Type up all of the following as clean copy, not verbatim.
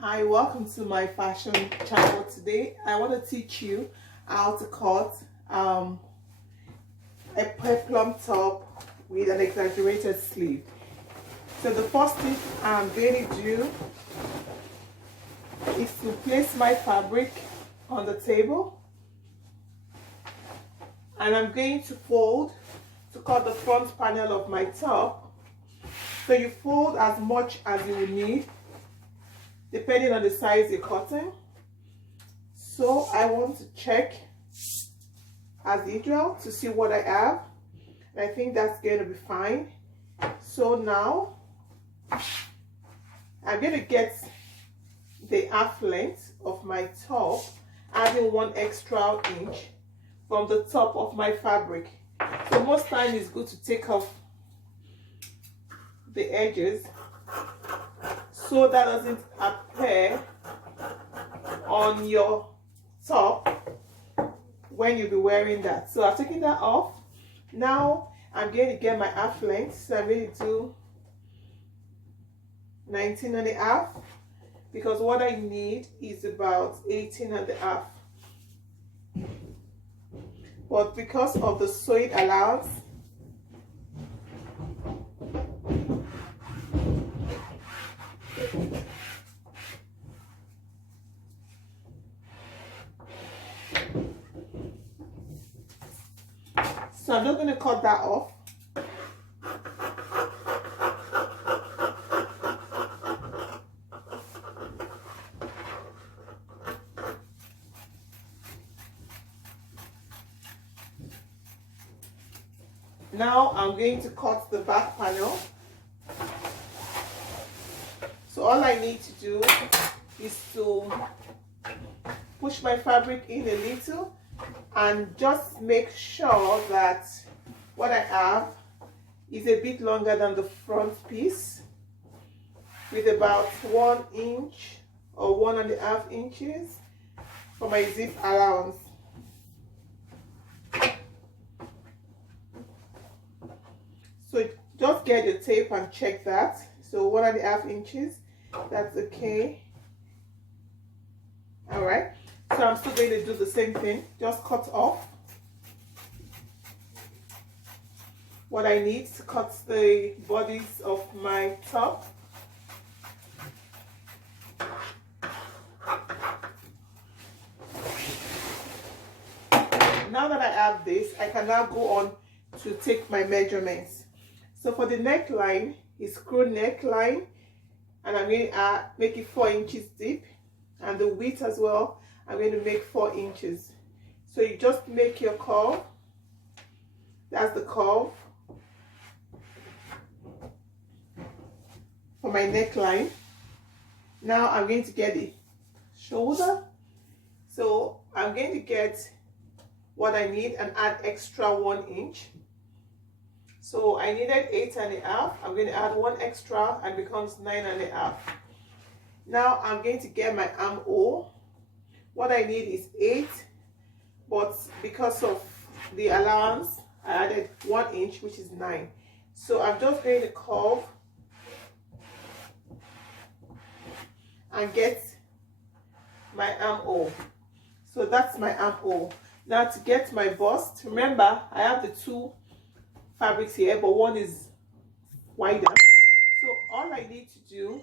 Hi, welcome to my fashion channel. Today I want to teach you how to cut a peplum top with an exaggerated sleeve. So the first thing I'm going to do is to place my fabric on the table, and I'm going to fold to cut the front panel of my top. So you fold as much as you will need depending on the size you're cutting. So I want to check as usual to see what I have, and I think that's going to be fine. So now I'm going to get the half length of my top, adding 1 extra inch from the top of my fabric. So most times it's good to take off the edges so that doesn't appear on your top when you'll be wearing that. So I've taken that off. Now I'm going to get my half length. So I'm going to do 19.5 because what I need is about 18.5. But because of the sewing allowance, so I'm just going to cut that off. Now I'm going to cut the back panel. So all I need to do is to push my fabric in a little and just make sure that what I have is a bit longer than the front piece, with about 1 inch or 1.5 inches for my zip allowance. So just get your tape and check that. So 1.5 inches, that's okay. All right, so I'm still going to do the same thing, just cut off what I need to cut the bodies of my top. Now that I have this, I can now go on to take my measurements. So for the neckline, it's screw neckline, and I'm going to make it 4 inches deep, and the width as well, I'm going to make 4 inches. So you just make your curve. That's the curve for my neckline. Now I'm going to get the shoulder. So I'm going to get what I need and add extra 1 inch. So I needed 8.5. I'm going to add 1 extra and becomes 9.5. Now I'm going to get my armhole. What I need is 8, but because of the allowance, I added 1 inch, which is 9. So I'm just going to curve and get my armhole. So that's my armhole. Now to get my bust, remember I have the 2 fabrics here, but one is wider. So all I need to do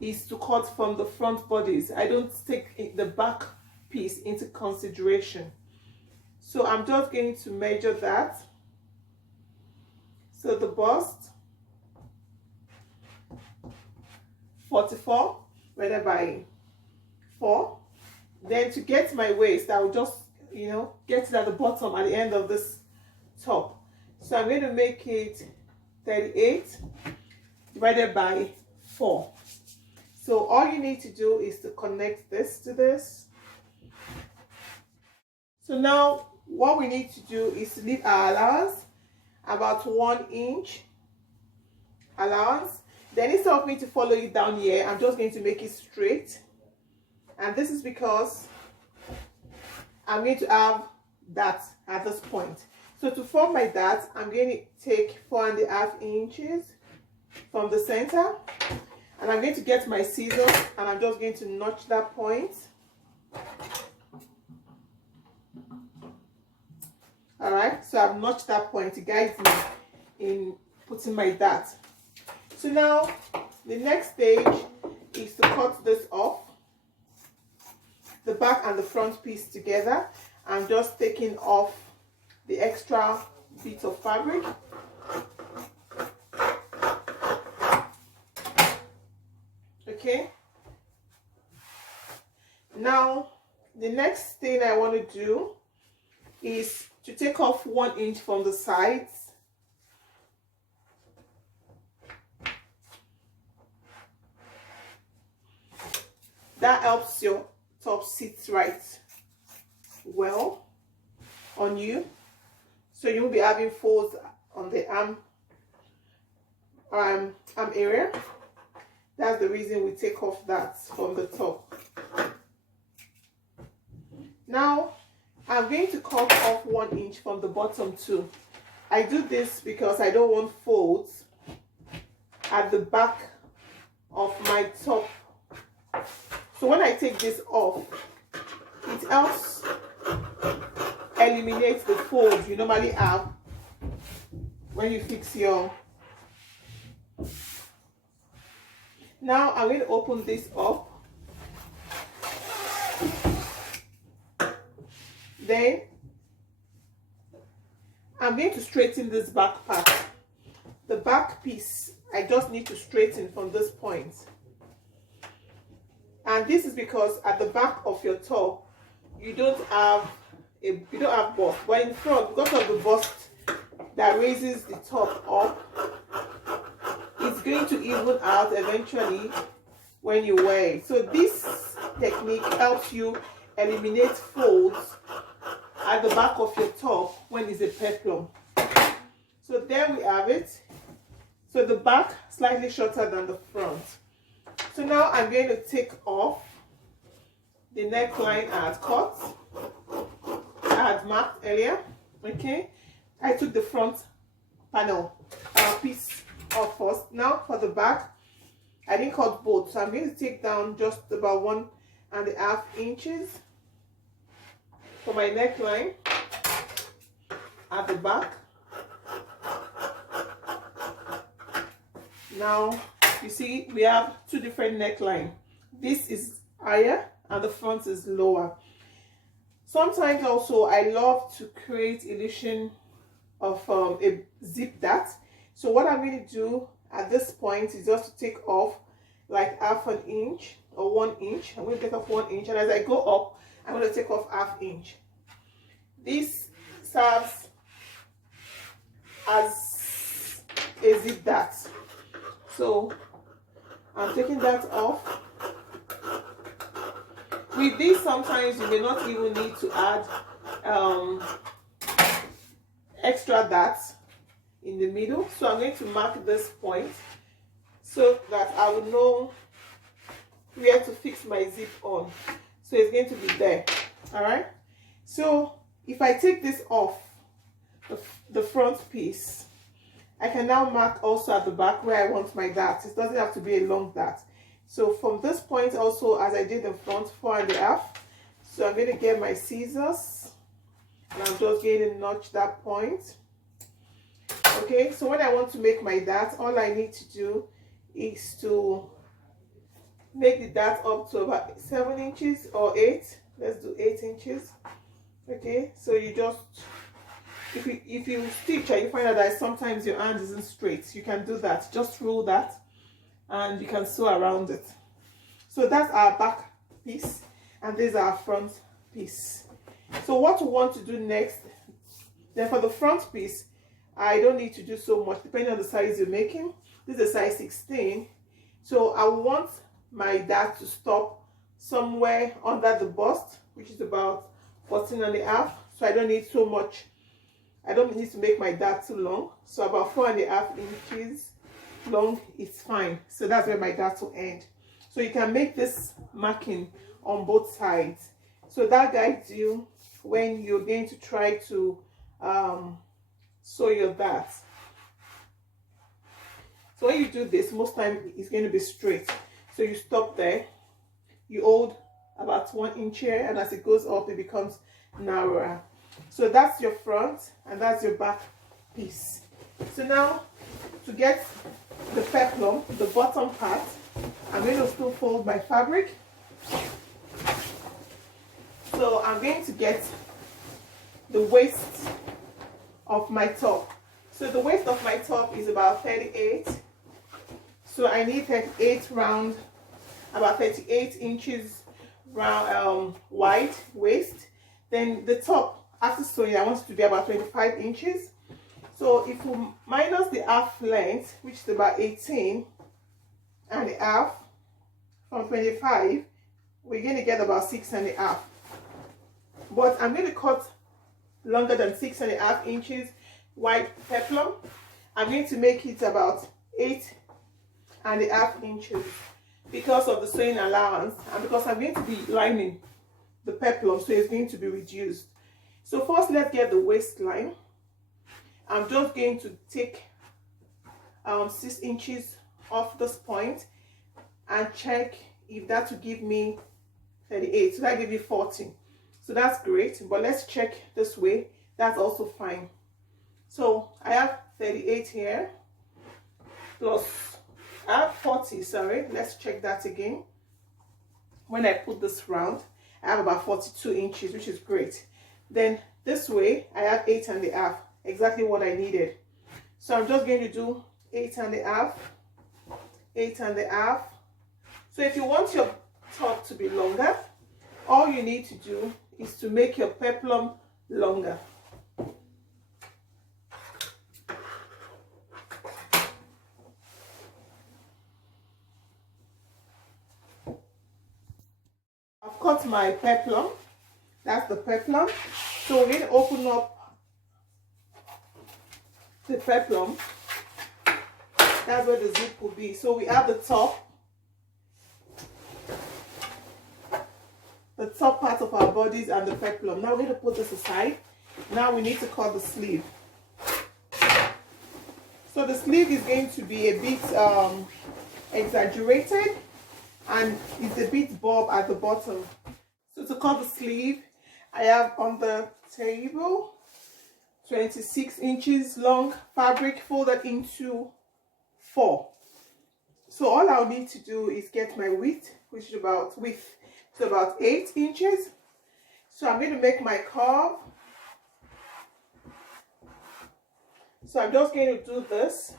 is to cut from the front bodies. I don't take the back piece into consideration. So I'm just going to measure that. So the bust, 44 divided by 4. Then to get my waist, I will just, get it at the bottom at the end of this top. So I'm going to make it 38 divided by 4. So all you need to do is to connect this to this. So now what we need to do is to leave our allowance about 1 inch allowance. Then instead of me to follow it down here, I'm just going to make it straight. And this is because I'm going to have that at this point. So to form my dart, I'm going to take 4.5 inches from the center, And I'm going to get my scissors and I'm just going to notch that point. All right, so I've notched that point. It guides me in putting my dart. So now the next stage is to cut this off, the back and the front piece together. I'm just taking off the extra bit of fabric. Okay. Now the next thing I want to do is to take off 1 inch from the sides. That helps your top sit right well on you, so you won't be having folds on the arm area. That's the reason we take off that from the top. Now I'm going to cut off 1 inch from the bottom too. I do this because I don't want folds at the back of my top. So when I take this off, it helps eliminate the fold you normally have when you fix your... Now I'm going to open this up. Then I'm going to straighten this back part. The back piece, I just need to straighten from this point. And this is because at the back of your top, you don't have bust. But in front, because of the bust that raises the top up, it's going to even out eventually when you wear it. So this technique helps you eliminate folds at the back of your top when it's a peplum. So there we have it. So the back slightly shorter than the front. So now I'm going to take off the neckline I had cut, I had marked earlier. Okay, I took the front panel piece off first. Now for the back, I didn't cut both, so I'm going to take down just about 1.5 inches for my neckline at the back. Now you see we have two different necklines. This is higher and the front is lower. Sometimes also I love to create illusion of a zip dart. So what I'm going to do at this point is just to take off like 1/2 inch or 1 inch. I'm going to take off 1 inch, and as I go up, I'm going to take off 1/2 inch. This serves as a zip dart. So I'm taking that off. With this, sometimes you may not even need to add extra darts in the middle. So I'm going to mark this point so that I will know where to fix my zip on. So it's going to be there. All right. So if I take this off the front piece, I can now mark also at the back where I want my dart. It doesn't have to be a long dart. So from this point also, as I did in front, 4.5. So I'm going to get my scissors and I'm just going to notch that point. Okay, so when I want to make my dart, all I need to do is to make the dart up to about 7 inches or 8. Let's do 8 inches. Okay, so you just, if you stitch and you find out that sometimes your hand isn't straight, you can do that. Just roll that and you can sew around it. So that's our back piece and this is our front piece. So what we want to do next, then for the front piece, I don't need to do so much depending on the size you're making. This is a size 16. So I want my dart to stop somewhere under the bust, which is about 14.5. So I don't need so much. I don't need to make my dart too long. So about 4.5 inches long is fine. So that's where my dart will end. So you can make this marking on both sides. So that guides you when you're going to try to sew your dart. So when you do this, most time it's going to be straight. So you stop there, you hold about 1 inch here, and as it goes up it becomes narrower. So that's your front and that's your back piece. So now to get the peplum, the bottom part, I'm going to still fold my fabric. So I'm going to get the waist of my top. So the waist of my top is about 38. So I need 38 round, about 38 inches round wide waist. Then the top, after sewing, I want it to be about 25 inches. So if we minus the half length, which is about 18 and a half from 25, we're going to get about 6 and a half. But I'm going to cut longer than 6 and a half inches wide peplum. I'm going to make it about 8 and a half inches because of the sewing allowance and because I'm going to be lining the peplum, so it's going to be reduced. So first, let's get the waistline. I'm just going to take 6 inches off this point and check if that will give me 38. So that gives me 40. So that's great, but let's check this way. That's also fine. So I have 38 here plus I have 40, sorry. Let's check that again. When I put this round, I have about 42 inches, which is great. Then this way, I have 8 and a half, exactly what I needed. So I'm just going to do 8 and a half, 8 and a half. So if you want your top to be longer, all you need to do is to make your peplum longer. I've cut my peplum. That's the peplum. So we're going to open up the peplum. That's where the zip will be. So we have the top part of our bodies and the peplum. Now we're going to put this aside. Now we need to cut the sleeve. So the sleeve is going to be a bit exaggerated and it's a bit bob at the bottom. So to cut the sleeve, I have on the table 26 inches long fabric folded into 4. So all I'll need to do is get my width, which is about 8 inches. So I'm going to make my curve. So I'm just going to do this.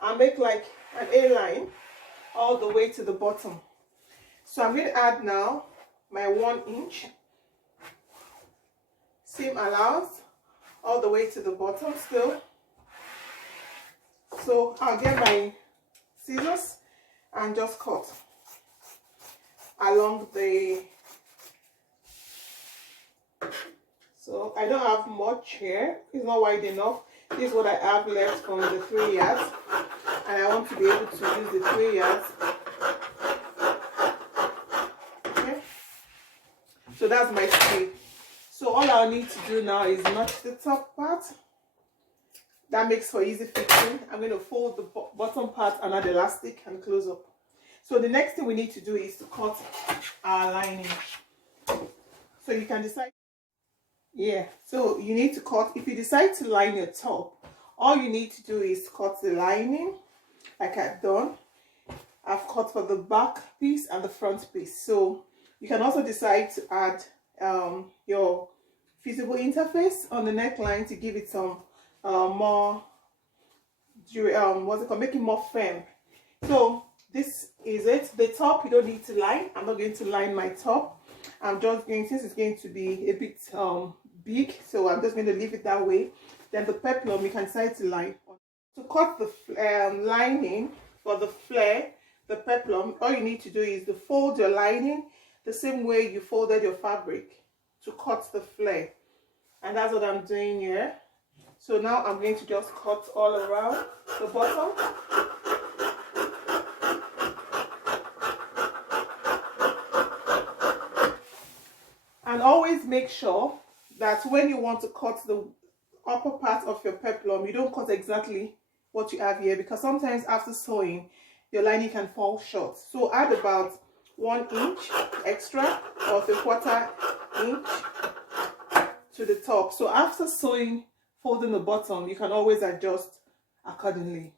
I'll make like an A-line all the way to the bottom. So I'm going to add now my 1 inch seam allowance all the way to the bottom still. So I'll get my scissors and just cut along the, so I don't have much here, it's not wide enough. This is what I have left from the 3 yards and I want to be able to use the 3 yards. Okay, so that's my sleeve. So all I'll need to do now is notch the top part. That makes for easy fitting. I'm going to fold the bottom part and add elastic and close up. So the next thing we need to do is to cut our lining. So you can decide. Yeah, so you need to cut. If you decide to line your top, all you need to do is cut the lining like I've done. I've cut for the back piece and the front piece. So you can also decide to add your visible interface on the neckline to give it some more make it more firm. So this is it. The top you don't need to line. I'm not going to line my top. I'm just going, since it's going to be a bit big, so I'm just going to leave it that way. Then the peplum you can decide to line. To cut the lining for the flare, the peplum, all you need to do is to fold your lining the same way you folded your fabric to cut the flare, and that's what I'm doing here. So now I'm going to just cut all around the bottom. And always make sure that when you want to cut the upper part of your peplum, you don't cut exactly what you have here, because sometimes after sewing your lining can fall short. So add about 1 inch extra or 1/4 inch to the top. So after sewing, folding the bottom, you can always adjust accordingly.